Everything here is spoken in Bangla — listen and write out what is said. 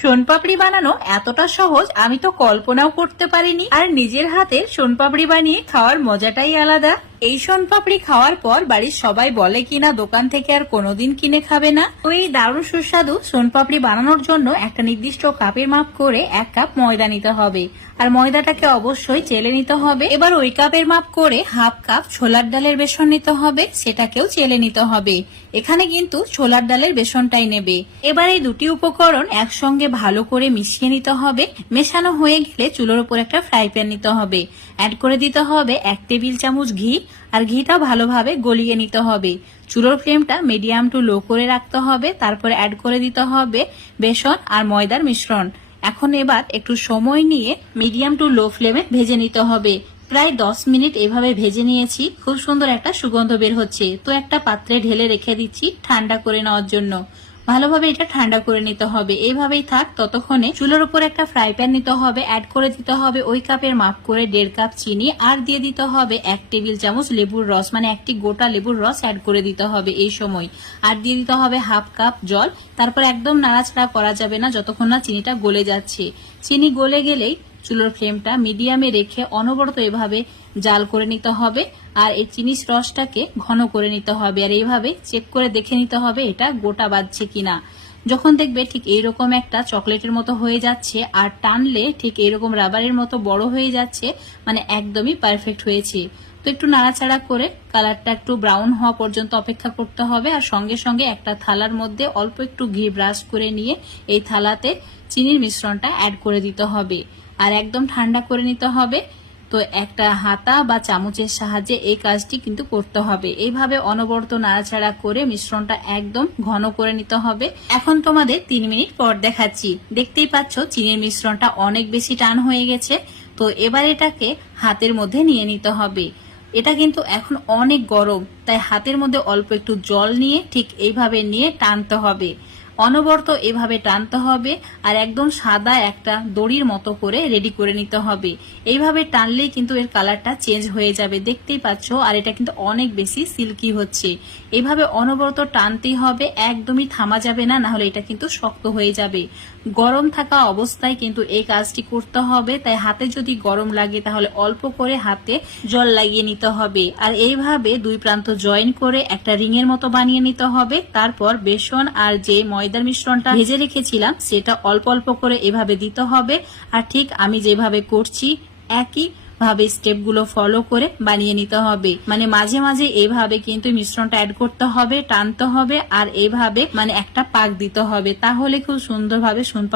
সোনপাপড়ি বানানো এতটা সহজ আমি তো কল্পনাও করতে পারিনি। আর নিজের হাতে সোনপাপড়ি বানিয়ে খাওয়ার মজাটাই আলাদা। এই সোনপাপড়ি খাওয়ার পর বাড়ির সবাই বলে কিনা দোকান থেকে আর কোনোদিন কিনে খাবে না। তো এই দারুণ সুস্বাদু সোনপাপড়ি বানানোর জন্য একটা নির্দিষ্ট কাপের মাপ করে 1 কাপ ময়দা নিতে হবে। আর ময়দাটাকে অবশ্যই চেলে নিতে হবে। এবার ওই কাপের মাপ করে 1/2 কাপ ছোলার ডালের বেসন নিতে হবে, সেটাকেও চেলে নিতে হবে। এখানে কিন্তু ছোলার ডালের বেসনটাই নেবে। এবার এই দুটি উপকরণ একসঙ্গে ভালো করে মিশিয়ে নিতে হবে। মেশানো হয়ে গেলে চুলোর উপর একটা ফ্রাই প্যান নিতে হবে। অ্যাড করে দিতে হবে 1 টেবিল চামচ ঘি। আর ঘিটা ভালোভাবে গলিয়ে নিতে হবে। চুলোর ফ্লেমটা মিডিয়াম টু লো করে রাখতে হবে। তারপরে অ্যাড করে দিতে হবে বেসন আর ময়দার মিশ্রণ। এখন এবার একটু সময় নিয়ে মিডিয়াম টু লো ফ্লেমে ভেজে নিতে হবে। প্রায় 10 মিনিট এভাবে ভেজে নিয়েছি। খুব সুন্দর একটা সুগন্ধ বের হচ্ছে। তো একটা পাত্রে ঢেলে রেখে দিচ্ছি ঠান্ডা করে নেওয়ার জন্য। ভালোভাবে এটা ঠান্ডা করে নিতে হবে। এইভাবেই থাক ততক্ষণে চুলোর উপর একটা ফ্রাই প্যান নিতে হবে। অ্যাড করে দিতে হবে ওই কাপের মাপ করে 1.5 কাপ চিনি। আর দিয়ে দিতে হবে 1 টেবিল চামচ লেবুর রস, মানে একটি গোটা লেবুর রস অ্যাড করে দিতে হবে এই সময়। আর দিয়ে দিতে হবে 1/2 কাপ জল। তারপর একদম নাড়াচাড়া করা যাবে না যতক্ষণ না চিনিটা গলে যাচ্ছে। চিনি গলে গেলেই চুলোর ফ্লেমটা মিডিয়ামে রেখে অনবরত এভাবে জাল করে নিতে হবে। আর এই চিনির রসটাকে ঘন করে নিতে হবে। আর এইভাবে চেক করে দেখে নিতে হবে এটা গোটা বাজছে কিনা। যখন দেখবে ঠিক এইরকম একটা চকলেটের মতো হয়ে যাচ্ছে আর টানলে ঠিক এইরকম রাবারের মতো বড় হয়ে যাচ্ছে, মানে একদমই পারফেক্ট হয়েছে। তো একটু নাড়াচাড়া করে কালারটা একটু ব্রাউন হওয়া পর্যন্ত অপেক্ষা করতে হবে। আর সঙ্গে সঙ্গে একটা থালার মধ্যে অল্প একটু ঘি ব্রাশ করে নিয়ে এই থালাতে চিনির মিশ্রণটা অ্যাড করে দিতে হবে। আর একদম ঠান্ডা করে নিতে হবে। তো একটা হাতা বা চামচের সাহায্যে এই কাজটি কিন্তু করতে হবে। এইভাবে অনবরত নাড়াচাড়া করে মিশ্রণটা একদম ঘন করে নিতে হবে। এখন তোমাদের 3 মিনিট পর দেখাচ্ছি। দেখতেই পাচ্ছ চিনির মিশ্রণটা অনেক বেশি টান হয়ে গেছে। তো এবার এটাকে হাতের মধ্যে নিয়ে নিতে হবে। এটা কিন্তু এখন অনেক গরম, তাই হাতের মধ্যে অল্প একটু জল নিয়ে ঠিক এইভাবে নিয়ে টানতে হবে। অনবরত এভাবে টানতে হবে। আর একদম সাদা একটা দড়ির মতো করে রেডি করে নিতে হবে। এইভাবে টানলেই কিন্তু এর কালারটা চেঞ্জ হয়ে যাবে, দেখতেই পাচ্ছ। আর এটা কিন্তু অনেক বেশি সিল্কি হচ্ছে। এইভাবে অনবরত টানতেই হবে, একদমই থামা যাবে না, নাহলে এটা কিন্তু শক্ত হয়ে যাবে। গরম থাকা অবস্থায় কিন্তু এই কাজটি করতে হবে। তাই হাতে যদি গরম লাগে তাহলে অল্প করে হাতে জল লাগিয়ে নিতে হবে। আর এইভাবে দুই প্রান্ত জয়েন করে একটা রিং এর মতো বানিয়ে নিতে হবে। তারপর বেসন আর যে ময়দার মিশ্রণটা ভেজে রেখেছিলাম সেটা অল্প অল্প করে এভাবে দিতে হবে। আর ঠিক আমি যেভাবে করছি একই ভাবে স্টেপ গুলো ফলো করে বানিয়ে নিতে হবে। মানে মাঝে মাঝে এইভাবে কিন্তু মিশ্রণটা অ্যাড করতে হবে, টানতে হবে। আর এইভাবে মানে একটা পাক দিতে হবে, তাহলে খুব সুন্দরভাবে সোনপাপড়ি